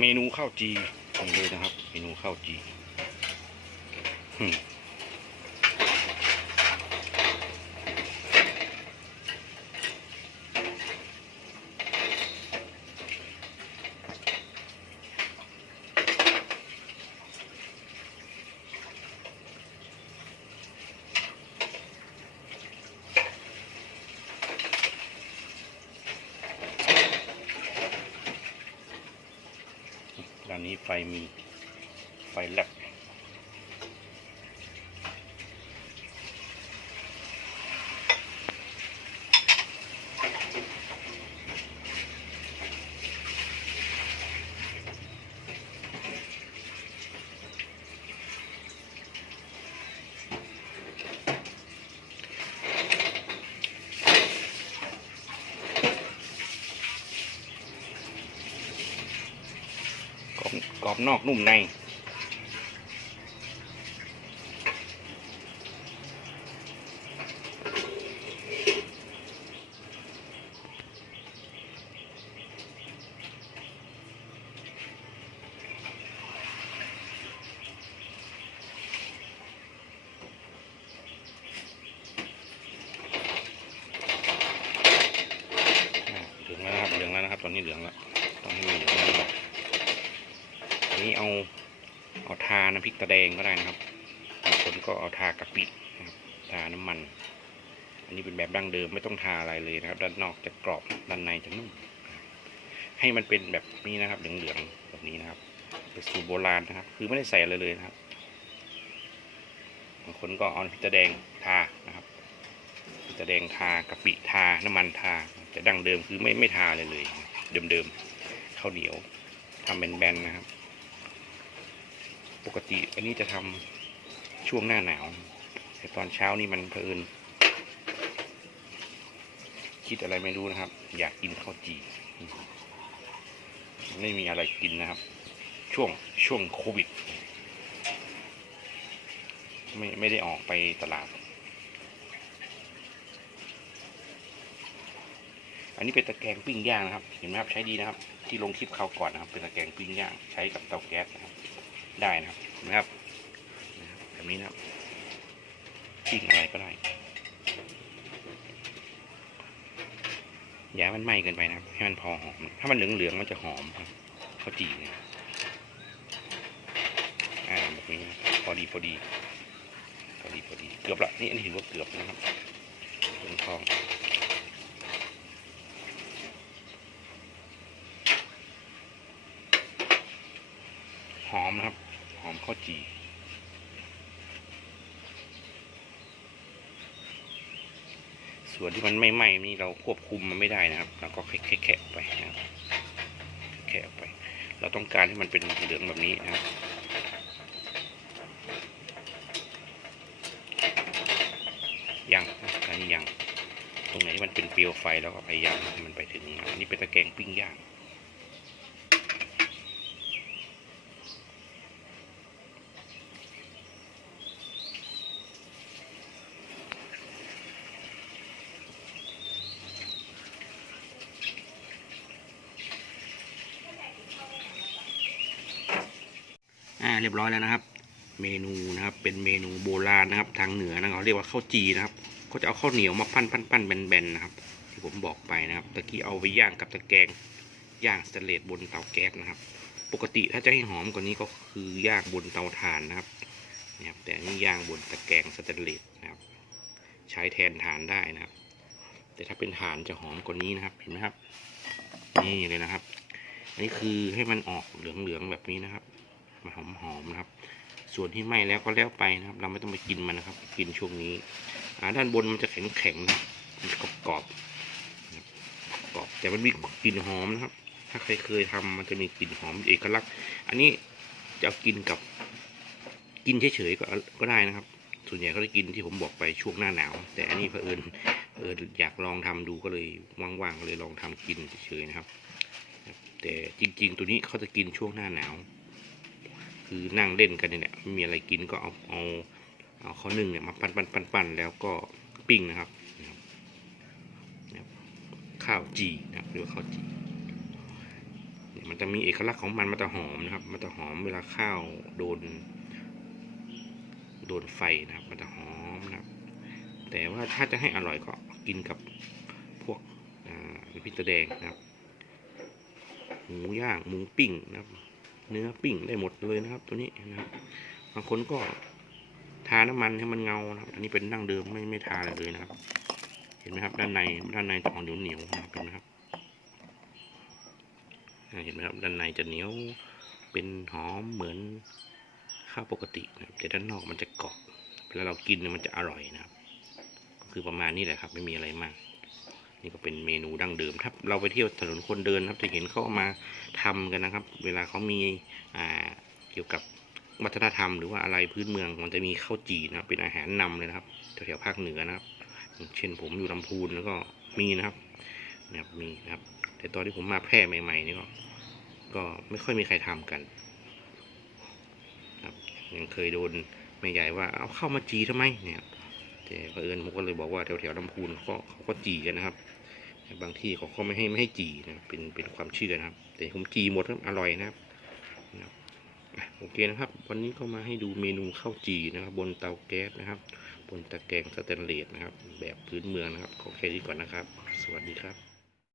เมนูข้าวจีนี่เลยนะครับ เมนูข้าวจี อืมด้านนี้ไฟมีไฟแลบ กรอบนอกนุ่มในอ่าเหลืองแล้วนะครับ เหลืองแล้วนะครับ ตอนนี้เหลืองแล้วตอนนี้มีเหลืองแล้ว อันนี้เอาเอาทาน้ำพริกตะแดงก็ได้นะครับบางคนก็เอาทากะปินะครับทาน้ำมัน อันนี้เป็นแบบดั้งเดิมไม่ต้องทาอะไรเลยนะครับ ด้านนอกจะกรอบด้านในจะนุ่มให้มันเป็นแบบนี้นะครับเหลืองๆแบบนี้นะครับเป็นสูตรโบราณนะครับ คือไม่ได้ใส่อะไรเลยนะครับบางคนก็เอาพริกตะแดงทานะครับพริกแดงทากะปิทาน้ำมันทา แต่ดั้งเดิมคือไม่ไม่ทาเลยเลย เดิมๆข้าวเหนียวทำเป็นแบนๆนะครับ ปกติอันนี้จะทำช่วงหน้าหนาว แต่ตอนเช้านี่มันเพลิน คิดอะไรไม่รู้นะครับ อยากกินข้าวจี่ไม่มีอะไรกินนะครับ ช่วงช่วงโควิด ไม่ไม่ได้ออกไปตลาด อันนี้เป็นตะแกรงปิ้งย่างนะครับ เห็นไหมครับใช้ดีนะครับ ที่ลงคลิปเขาวก่อนนะครับ เป็นตะแกรงปิ้งย่างใช้กับเตาแก๊สนะครับ ได้นะครับนะครับ แบบนี้นะครับปิ้งอะไรก็ได้ อย่ามันไหม้เกินไปนะให้มันพอหอม ถ้ามันเหลืองๆมันจะหอมครับข้าวจีนี่ยอ่าแบบนี้นะพอดีพอดี พอดีพอดี เกือบละนี่อันนี้เห็นว่าเกือบนะครับตรงทองหอมนะครับ ข้าวจี่ส่วนที่มันไม่ไหม้นี่เราควบคุมมันไม่ได้นะครับ เราก็แค่แค่ออกไปนะครับแค่ออกไป เราต้องการให้มันเป็นเหลืองแบบนี้นะครับยังอันนี้ยัง ตรงไหนที่มันเป็นเปลวไฟแล้วก็พยายามให้มันไปถึง อันนี้เป็นตะแกรงปิ้งย่าง อ่าเรียบร้อยแล้วนะครับ เมนูนะครับ เป็นเมนูโบราณนะครับ ทางเหนือนะเขาเรียกว่าข้าวจีนะครับก็จะเอาข้าวเหนียวมาปั้นปั้นปั้นแบนๆนะครับ ที่ผมบอกไปนะครับตะกี้เอาไปย่างกับตะแกรงย่างสเตเลสบนเตาแก๊สนะครับ ปกติถ้าจะให้หอมกว่านี้ก็คือย่างบนเตาถ่านนะครับนี่ยครับแต่นี่ย่างบนตะแกรงสเตเลสนะครับ ใช้แทนถ่านได้นะครับ แต่ถ้าเป็นถ่านจะหอมกว่านี้นะครับ เห็นไหมครับ นี่เลยนะครับ อันนี้คือให้มันออกเหลืองๆแบบนี้นะครับ มาหอมๆนะครับ ส่วนที่ไหม้แล้วก็แล้วไปนะครับ เราไม่ต้องไปกินมันนะครับ กินช่วงนี้อ่าด้านบนมันจะแข็งๆนะมันจะกรอบๆนะครับกรอบแต่มันมีกลิ่นหอมนะครับ ถ้าใครเคยทำมันจะมีกลิ่นหอมเอกลักษณ์ อันนี้จะกินกับกินเฉยๆก็ก็ได้นะครับ ส่วนใหญ่เขาจะกินที่ผมบอกไปช่วงหน้าหนาว แต่อันนี้เผอิญเอออยากลองทำดูก็เลยว่างๆก็เลยลองทำกินเฉยๆนะครับ แต่จริง ๆ ตัวนี้เขาจะกินช่วงหน้าหนาว คือนั่งเล่นกันเนี่ยแหละไม่มีอะไรกินก็เอาเอาเอาข้าวนึ่งเนี่ยมาปั้นปั้นปั้นปั้นแล้วก็ปิ้งนะครับนะครับข้าวจีนะครับหรือว่าข้าวจีเนี่ยมันจะมีเอกลักษณ์ของมันมันจะหอมนะครับ มันจะหอมเวลาข้าวโดน โดนไฟนะครับ มันจะหอมนะครับ แต่ว่าถ้าจะให้อร่อยก็กินกับพวกอ่าพริกตะแดงนะครับหมูย่างหมูปิ้งนะครับ เนื้อปิ้งได้หมดเลยนะครับ ตัวนี้นะครับบางคนก็ทาน้ำมันให้มันเงานะครับ อันนี้เป็นดั้งเดิมไม่ไม่ทาอะไรเลยนะครับ เห็นไหมครับ ด้านในด้านในจะออกเหนียวเหนียวนะครับเห็นไหมครับเห็นไหมครับด้านในจะเหนียวเป็นหอมเหมือนข้าวปกตินะครับแต่ด้านนอกมันจะกรอบเวลาเรากินเนี่ยมันจะอร่อยนะครับ ก็คือประมาณนี้แหละครับ ไม่มีอะไรมาก นี่ก็เป็นเมนูดั้งเดิมถ้าเราไปเที่ยวถนนคนเดินครับ จะเห็นเขาเอามาทำกันนะครับ เวลาเขามีอ่าเกี่ยวกับวัฒนธรรมหรือว่าอะไรพื้นเมืองมันจะมีข้าวจีนะครับ เป็นอาหารนำเลยนะครับแถวๆภาคเหนือนะครับ เช่นผมอยู่ลำพูนแล้วก็มีนะครับนะครับมีนะครับ แต่ตอนที่ผมมาแพร่ใหม่ๆนี่ก็ก็ไม่ค่อยมีใครทำกันครับยังเคยโดนแม่ใหญ่ว่าเอาเข้ามาจีทำไมเนี่ยแต่เผอิญผมก็เลยบอกว่าแถวๆลำพูนเขาก็เขาก็จีกันนะครับ บางที่เขาก็ไม่ให้ไม่ให้จีนะเป็นเป็นความเชื่อนะครับ แต่ผมจีหมดครับอร่อยนะครับโอเคนะครับ วันนี้ก็มาให้ดูเมนูข้าวจีนะครับ บนเตาแก๊สนะครับ บนตะแกรงสแตนเลสนะครับ แบบพื้นเมืองนะครับขอแค่นี้ก่อนนะครับ สวัสดีครับ